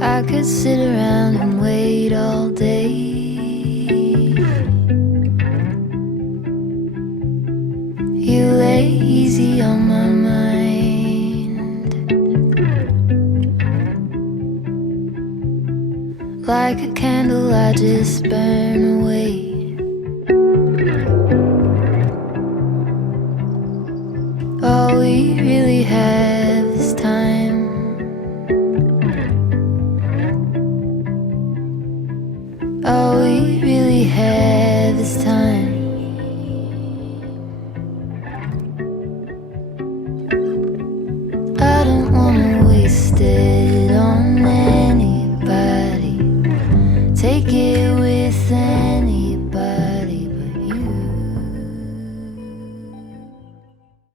I could sit around and wait all day. You lay easy on my mind, like a candle I just burn away. All we really have is time. All we really have is time. I don't wanna waste it on anybody. Take it with anybody.